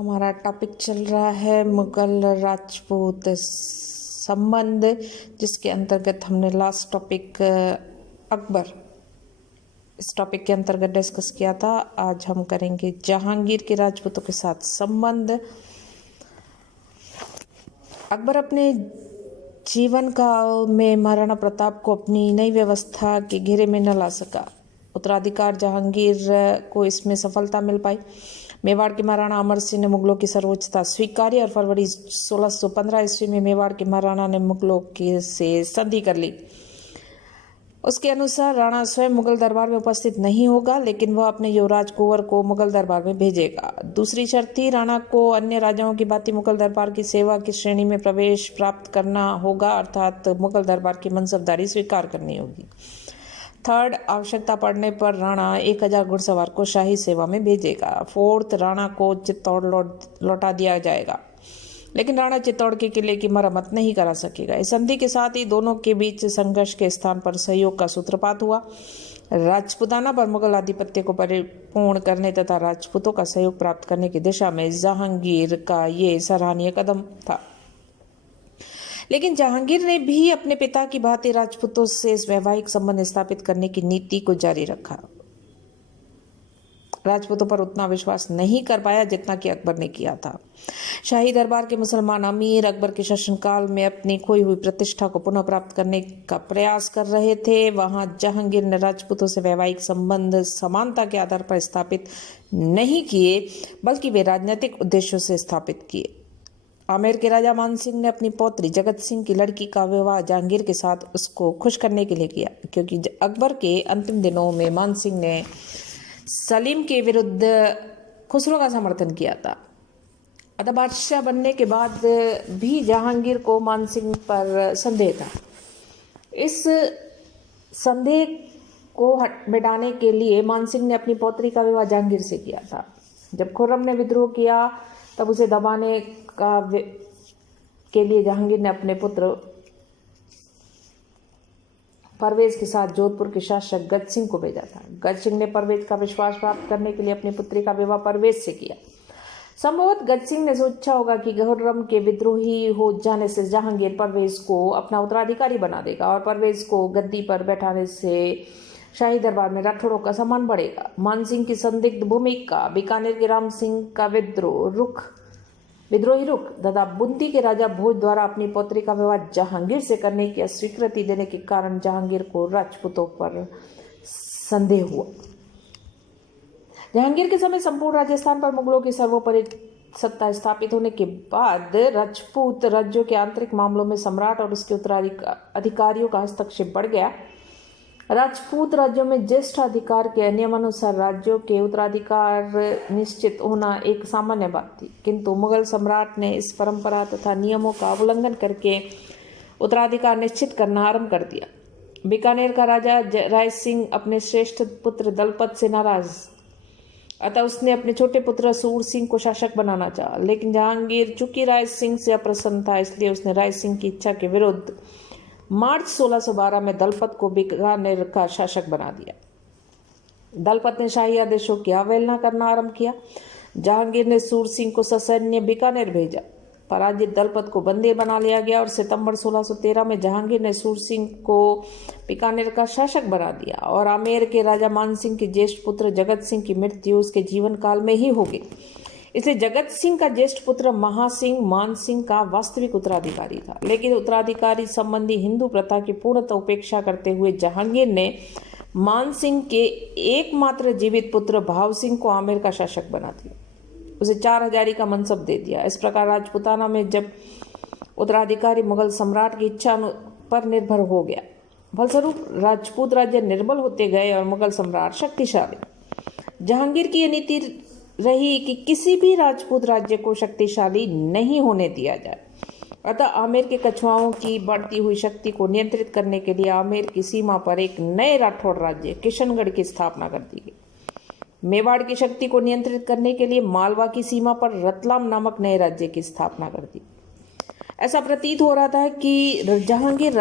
हमारा टॉपिक चल रहा है मुगल राजपूत संबंध, जिसके अंतर्गत हमने लास्ट टॉपिक अकबर इस टॉपिक के अंतर्गत डिस्कस किया था। आज हम करेंगे जहांगीर के राजपूतों के साथ संबंध। अकबर अपने जीवन काल में महाराणा प्रताप को अपनी नई व्यवस्था के घेरे में न ला सका। उत्तराधिकार जहांगीर को इसमें सफलता मिल पाई। मेवाड़ के महाराणा अमर सिंह ने मुगलों की सर्वोच्चता स्वीकारी और फरवरी 1615 ईस्वी में मेवाड़ के महाराणा ने मुगलों से संधि कर ली। उसके अनुसार राणा स्वयं मुगल दरबार में उपस्थित नहीं होगा, लेकिन वह अपने युवराज कुंवर को मुगल दरबार में भेजेगा। दूसरी शर्त थी, राणा को अन्य राजाओं की भांति मुगल दरबार की सेवा की श्रेणी में प्रवेश प्राप्त करना होगा, अर्थात मुगल दरबार की मनसबदारी स्वीकार करनी होगी। थर्ड, आवश्यकता पड़ने पर राणा 1000 घुड़सवार को शाही सेवा में भेजेगा। फोर्थ, राणा को चित्तौड़ लौटा दिया जाएगा, लेकिन राणा चित्तौड़ के किले की मरम्मत नहीं करा सकेगा। इस संधि के साथ ही दोनों के बीच संघर्ष के स्थान पर सहयोग का सूत्रपात हुआ। राजपूताना पर मुगल आधिपत्य को परिपूर्ण करने तथा राजपूतों का सहयोग प्राप्त करने की दिशा में जहांगीर का ये सराहनीय कदम था। लेकिन जहांगीर ने भी अपने पिता की भांति राजपूतों से वैवाहिक संबंध स्थापित करने की नीति को जारी रखा। राजपूतों पर उतना विश्वास नहीं कर पाया जितना कि अकबर ने किया था। शाही दरबार के मुसलमान अमीर अकबर के शासनकाल में अपनी खोई हुई प्रतिष्ठा को पुनः प्राप्त करने का प्रयास कर रहे थे। वहां जहांगीर ने राजपूतों से वैवाहिक संबंध समानता के आधार पर स्थापित नहीं किए, बल्कि वे राजनीतिक उद्देश्यों से स्थापित किए। आमेर के राजा मान सिंह ने अपनी पौत्री जगत सिंह की लड़की का विवाह जहांगीर के साथ उसको खुश करने के लिए किया, क्योंकि अकबर के अंतिम दिनों में मान सिंह ने सलीम के विरुद्ध खुसरो का समर्थन किया था। अतः बादशाह बनने के बाद भी जहांगीर को मान सिंह पर संदेह था। इस संदेह को मिटाने के लिए मान सिंह ने अपनी पौत्री का विवाह जहांगीर से किया था। जब खुर्रम ने विद्रोह किया तब उसे दबाने के लिए जहांगीर ने अपने पुत्र परवेज के साथ जोधपुर के शासक गज सिंह को भेजा था। गज सिंह ने परवेज का विश्वास प्राप्त करने के लिए अपनी पुत्री का विवाह परवेज से किया। संभवतः गज सिंह ने सोचा होगा कि खुर्रम के विद्रोही हो जाने से जहांगीर परवेज को अपना उत्तराधिकारी बना देगा और परवेज को गद्दी पर बैठाने से शाही दरबार में राठौड़ों का सम्मान बढ़ेगा। मान सिंह की संदिग्ध भूमिका, बीकानेर के राम सिंह का विद्रोही रुख तथा बूंदी के राजा भोज द्वारा अपनी पौत्री का विवाह जहांगीर से करने की अस्वीकृति देने के कारण जहांगीर को राजपूतों पर संदेह हुआ। जहांगीर के समय संपूर्ण राजस्थान पर मुगलों की सर्वोपरि सत्ता स्थापित होने के बाद राजपूत राज्यों के आंतरिक मामलों में सम्राट और उसके उत्तराधिकारियों का हस्तक्षेप बढ़ गया। राजपूत राज्यों में ज्येष्ठ अधिकार के नियमानुसार राज्यों के उत्तराधिकार निश्चित होना एक सामान्य बात थी, किंतु मुगल सम्राट ने इस परंपरा तथा नियमों का उल्लंघन करके उत्तराधिकार निश्चित करना आरंभ कर दिया। बीकानेर का राजा राय सिंह अपने श्रेष्ठ पुत्र दलपत से नाराज, अतः उसने अपने छोटे पुत्र सूर सिंह को शासक बनाना चाहा। लेकिन जहांगीर चूंकि राय सिंह से अप्रसन्न था, इसलिए उसने राय सिंह की इच्छा के विरुद्ध मार्च 1612 में दलपत को बीकानेर का शासक बना दिया। दलपत ने शाही आदेशों की अवहेलना करना आरंभ किया। जहांगीर ने सूर सिंह को ससैन्य बीकानेर भेजा। पराजित दलपत को बंदी बना लिया गया और सितंबर 1613 में जहांगीर ने सूर सिंह को बीकानेर का शासक बना दिया और आमेर के राजा मान सिंह के ज्येष्ठ पुत्र जगत सिंह की मृत्यु उसके जीवन काल में ही हो गई। इसलिए जगत सिंह का ज्येष्ठ पुत्र महासिंह मान सिंह का वास्तविक उत्तराधिकारी था। लेकिन उत्तराधिकारी संबंधी हिंदू प्रथा की पूर्णतः उपेक्षा करते हुए जहांगीर ने मान सिंह के एकमात्र जीवित पुत्र भाव सिंह को आमेर का शासक बना दिया। उसे 4000 का मनसब दे दिया। इस प्रकार राजपूताना में जब उत्तराधिकारी मुगल सम्राट की इच्छा पर निर्भर हो गया, फलस्वरूप राजपूत राज्य निर्बल होते गए और मुगल सम्राट शक्तिशाली। जहांगीर की यह नीति रही कि किसी भी राजपूत राज्य को शक्तिशाली नहीं होने दिया जाए। अतः आमेर के कछुआओं की बढ़ती हुई शक्ति को नियंत्रित करने के लिए आमेर की सीमा पर एक नए राठौड़ राज्य किशनगढ़ की स्थापना कर दी गई। मेवाड़ की शक्ति को नियंत्रित करने के लिए मालवा की सीमा पर रतलाम नामक नए राज्य की स्थापना कर दी। ऐसा प्रतीत हो रहा था कि जहांगीर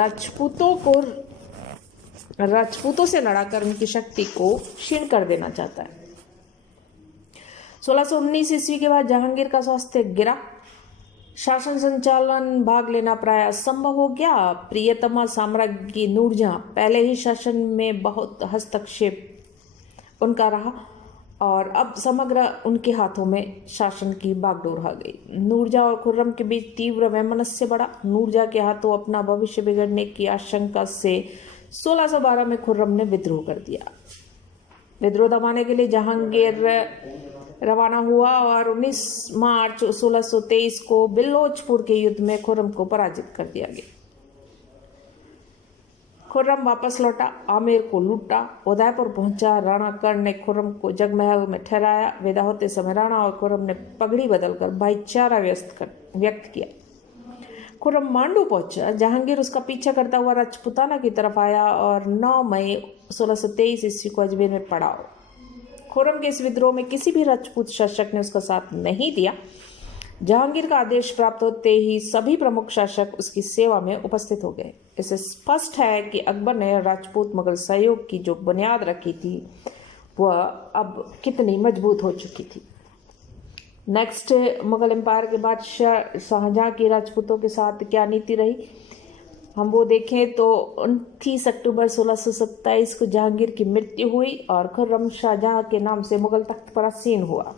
राजपूतों से लड़ाकर उनकी शक्ति को क्षीण कर देना चाहता है। 1619 ईस्वी के बाद जहांगीर का स्वास्थ्य गिरा, शासन संचालन भाग लेना प्राय असंभव हो गया। प्रियतमा साम्राज्ञी नूरजहां, पहले ही शासन में बहुत हस्तक्षेप उनका रहा और अब समग्र उनके हाथों में शासन की बागडोर आ गई। नूरजहां और खुर्रम के बीच तीव्र वैमनस्य बढ़ा। नूरजहां के हाथों अपना भविष्य बिगड़ने की आशंका से 1612 में खुर्रम ने विद्रोह कर दिया। विद्रोह दबाने के लिए जहांगीर रवाना हुआ और 19 मार्च 1623 को बिलोचपुर के युद्ध में खुर्रम को पराजित कर दिया गया। खुर्रम वापस लौटा, आमेर को लूटा, उदयपुर पहुंचा। राणा कर्ण ने खुर्रम को जगमहल में ठहराया। विदा होते समय राणा और खुर्रम ने पगड़ी बदलकर भाईचारा व्यक्त किया। खुर्रम मांडू पहुंचा। जहांगीर उसका पीछा करता हुआ राजपुताना की तरफ आया और 9 मई 1623 ईस्वी को अजमेर में पड़ाव। खुर्रम के इस विद्रोह में किसी भी राजपूत शासक ने उसका साथ नहीं दिया। जहांगीर का आदेश प्राप्त होते ही सभी प्रमुख शासक उसकी सेवा में उपस्थित हो गए। इससे स्पष्ट है कि अकबर ने राजपूत मुगल सहयोग की जो बुनियाद रखी थी वह अब कितनी मजबूत हो चुकी थी। नेक्स्ट, मुगल एम्पायर के बादशाह शाहजहां की राजपूतों के साथ क्या नीति रही, हम वो देखें तो 29 अक्टूबर 1627 को जहांगीर की मृत्यु हुई और खुर्रम शाहजहां के नाम से मुगल तख्त पर आसीन हुआ।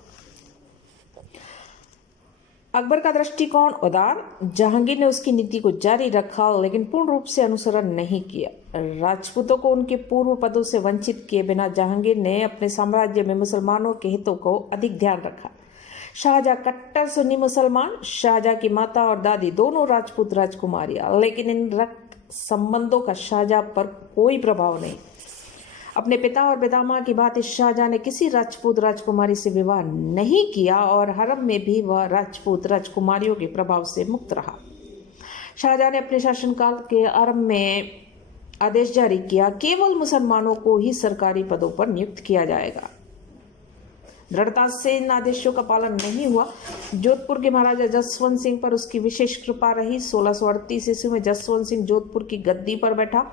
अकबर का दृष्टिकोण उदार। जहांगीर ने उसकी नीति को जारी रखा लेकिन पूर्ण रूप से अनुसरण नहीं किया। राजपूतों को उनके पूर्व पदों से वंचित किए बिना जहांगीर ने अपने साम्राज्य में मुसलमानों के हितों को अधिक ध्यान रखा। शाहजहां कट्टर सुन्नी मुसलमान, शाहजहां की माता और दादी दोनों राजपूत राजकुमारियां, लेकिन इन रक्त संबंधों का शाहजहां पर कोई प्रभाव नहीं। अपने पिता और पितामह की भांति शाहजहां ने किसी राजपूत राजकुमारी से विवाह नहीं किया और हरम में भी वह राजपूत राजकुमारियों के प्रभाव से मुक्त रहा। शाहजहां ने अपने शासनकाल के आरंभ में आदेश जारी किया, केवल मुसलमानों को ही सरकारी पदों पर नियुक्त किया जाएगा। दृढ़ता से इन आदेशों का पालन नहीं हुआ। जोधपुर के महाराजा जसवंत सिंह पर उसकी विशेष कृपा रही। 1638 ईस्वी में जसवंत सिंह जोधपुर की गद्दी पर बैठा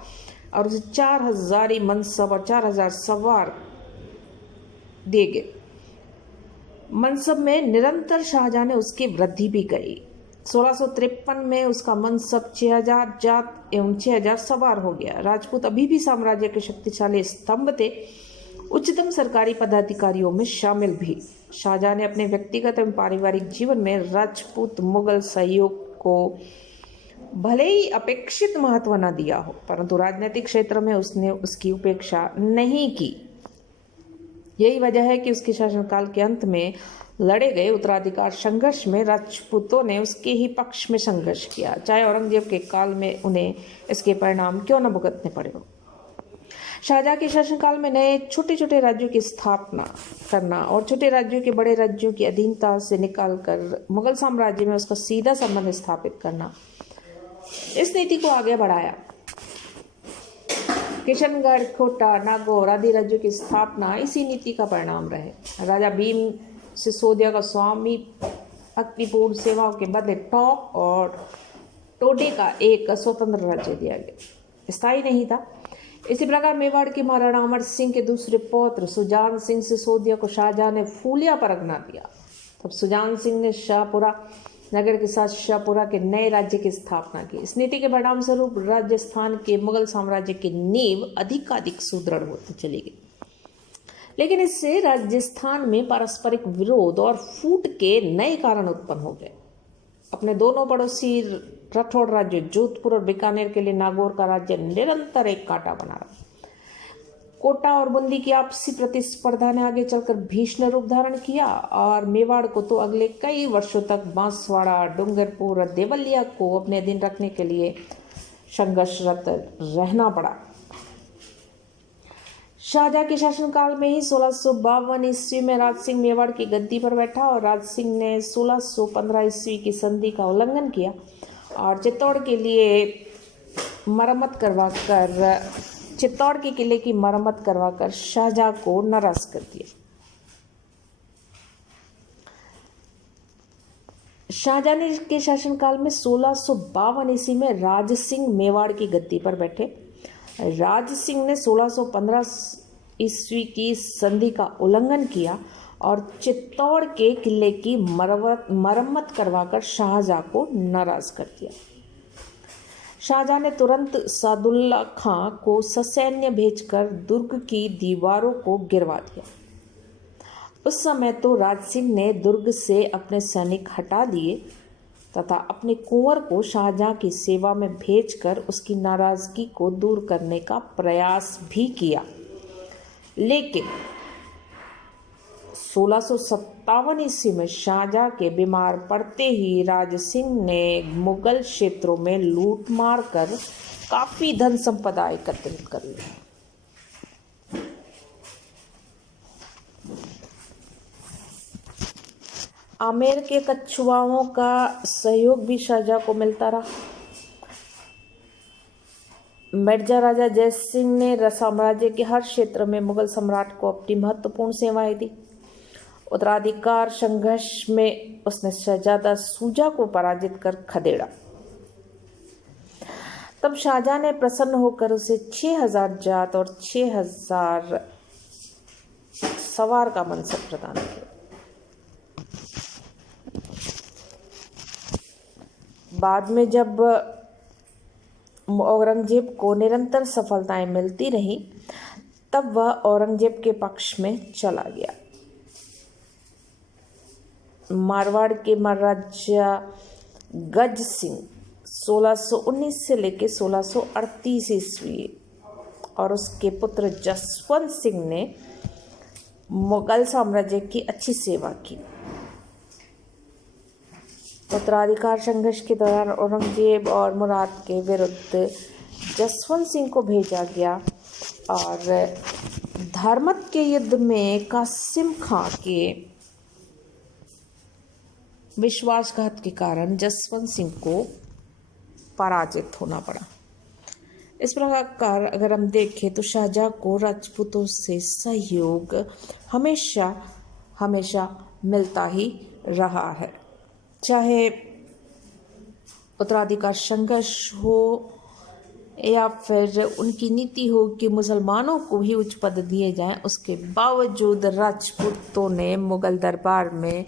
और उसे 4000 मनसब और 4000 सवार दिए गए। मनसब में निरंतर शाहजहां ने उसकी वृद्धि भी करी। 1653 में उसका मनसब 6000 जात एवं 6000 सवार हो गया। राजपूत अभी भी साम्राज्य के शक्तिशाली स्तंभ थे, उच्चतम सरकारी पदाधिकारियों में शामिल भी। शाहजहां ने अपने व्यक्तिगत एवं पारिवारिक जीवन में राजपूत मुगल सहयोग को भले ही अपेक्षित महत्व न दिया हो, परंतु राजनीतिक क्षेत्र में उसने उसकी उपेक्षा नहीं की। यही वजह है कि उसके शासनकाल के अंत में लड़े गए उत्तराधिकार संघर्ष में राजपूतों ने उसके ही पक्ष में संघर्ष किया, चाहे औरंगजेब के काल में उन्हें इसके परिणाम क्यों न भुगतने पड़े हो। शाहजहां के शासनकाल में नए छोटे छोटे राज्यों की स्थापना करना और छोटे राज्यों के बड़े राज्यों की अधीनता से निकालकर मुगल साम्राज्य में उसका सीधा संबंध स्थापित करना, इस नीति को आगे बढ़ाया। किशनगढ़, कोटा, नागौर आदि राज्यों की स्थापना इसी नीति का परिणाम रहे। राजा भीम सिसोदिया का स्वामी भक्तिपूर्ण सेवाओं के बदले टॉप और टोडे का एक स्वतंत्र राज्य दिया गया, स्थायी नहीं था। इसी प्रकार मेवाड़ के महाराणा अमर सिंह के दूसरे पौत्र सुजान सिंह सिसोदिया को शाहजहां ने फूलिया परगना दिया। तब सुजान सिंह ने शाहपुरा नगर के साथ शाहपुरा के नए राज्य की स्थापना की। इस नीति के परिणाम स्वरूप राजस्थान के मुगल साम्राज्य की नींव अधिकाधिक सुदृढ़ होती चली गई। लेकिन इससे राजस्थान में पारस्परिक विरोध और फूट के नए कारण उत्पन्न हो गए। अपने दोनों पड़ोसी राठौड़ राज्य जोधपुर और बीकानेर के लिए नागौर का राज्य निरंतर एक कांटा बना रहा। कोटा और बूंदी की आपसी प्रतिस्पर्धा ने आगे चलकर भीषण रूप धारण किया और मेवाड़ को तो अगले कई वर्षों तक बांसवाड़ा, डूंगरपुर और देवलिया को अपने अधीन रखने के लिए संघर्षरत रहना पड़ा। शाहजहां के शासनकाल में ही 1652 ईस्वी में राज सिंह मेवाड़ की गद्दी पर बैठा और राज सिंह ने 1615 ईस्वी की संधि का उल्लंघन किया और चित्तौड़ के किले की मरम्मत करवाकर शाहजहां को नाराज कर दिया। शाहजहां के शासनकाल में 1652 ईस्वी में राज सिंह मेवाड़ की गद्दी पर बैठे। राज सिंह ने 1615 ईस्वी की संधि का उल्लंघन किया और चित्तौड़ के किले की मरम्मत करवाकर शाहजहां को नाराज कर दिया। शाहजहां ने तुरंत सादुल्ला खां को ससैन्य भेजकर दुर्ग की दीवारों को गिरवा दिया। उस समय तो राज सिंह ने दुर्ग से अपने सैनिक हटा दिए तथा अपने कुंवर को शाहजहां की सेवा में भेजकर उसकी नाराजगी को दूर करने का प्रयास भी किया, लेकिन 1657 ईस्वी में शाहजहां के बीमार पड़ते ही राज सिंह ने मुगल क्षेत्रों में लूट मार कर काफी धन संपदा एकत्रित कर ली। आमेर के कछुआओं का सहयोग भी शाहजहां को मिलता रहा। मिर्जा राजा जय सिंह ने साम्राज्य के हर क्षेत्र में मुगल सम्राट को अपनी महत्वपूर्ण सेवाएं दी। उत्तराधिकार संघर्ष में उसने शहजादा शुजा को पराजित कर खदेड़ा। तब शाहजहां ने प्रसन्न होकर उसे 6000 जात और 6000 सवार का मनसब प्रदान किया। बाद में जब औरंगजेब को निरंतर सफलताएं मिलती रहीं, तब वह औरंगजेब के पक्ष में चला गया। मारवाड़ के महाराजा गज सिंह 1619 से लेकर 1638 ईस्वी और उसके पुत्र जसवंत सिंह ने मुगल साम्राज्य की अच्छी सेवा की। उत्तराधिकार संघर्ष के दौरान औरंगजेब और मुराद के विरुद्ध जसवंत सिंह को भेजा गया और धर्मत के युद्ध में कासिम खां के विश्वासघात के कारण जसवंत सिंह को पराजित होना पड़ा। इस प्रकार अगर हम देखें तो शाहजहां को राजपूतों से सहयोग हमेशा हमेशा मिलता ही रहा है, चाहे उत्तराधिकार संघर्ष हो या फिर उनकी नीति हो कि मुसलमानों को ही उच्च पद दिए जाएं। उसके बावजूद राजपूतों ने मुगल दरबार में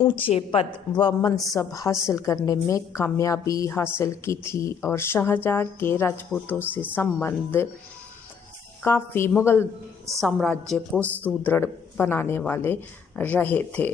ऊंचे पद व मनसब हासिल करने में कामयाबी हासिल की थी और शाहजहां के राजपूतों से संबंध काफ़ी मुगल साम्राज्य को सुदृढ़ बनाने वाले रहे थे।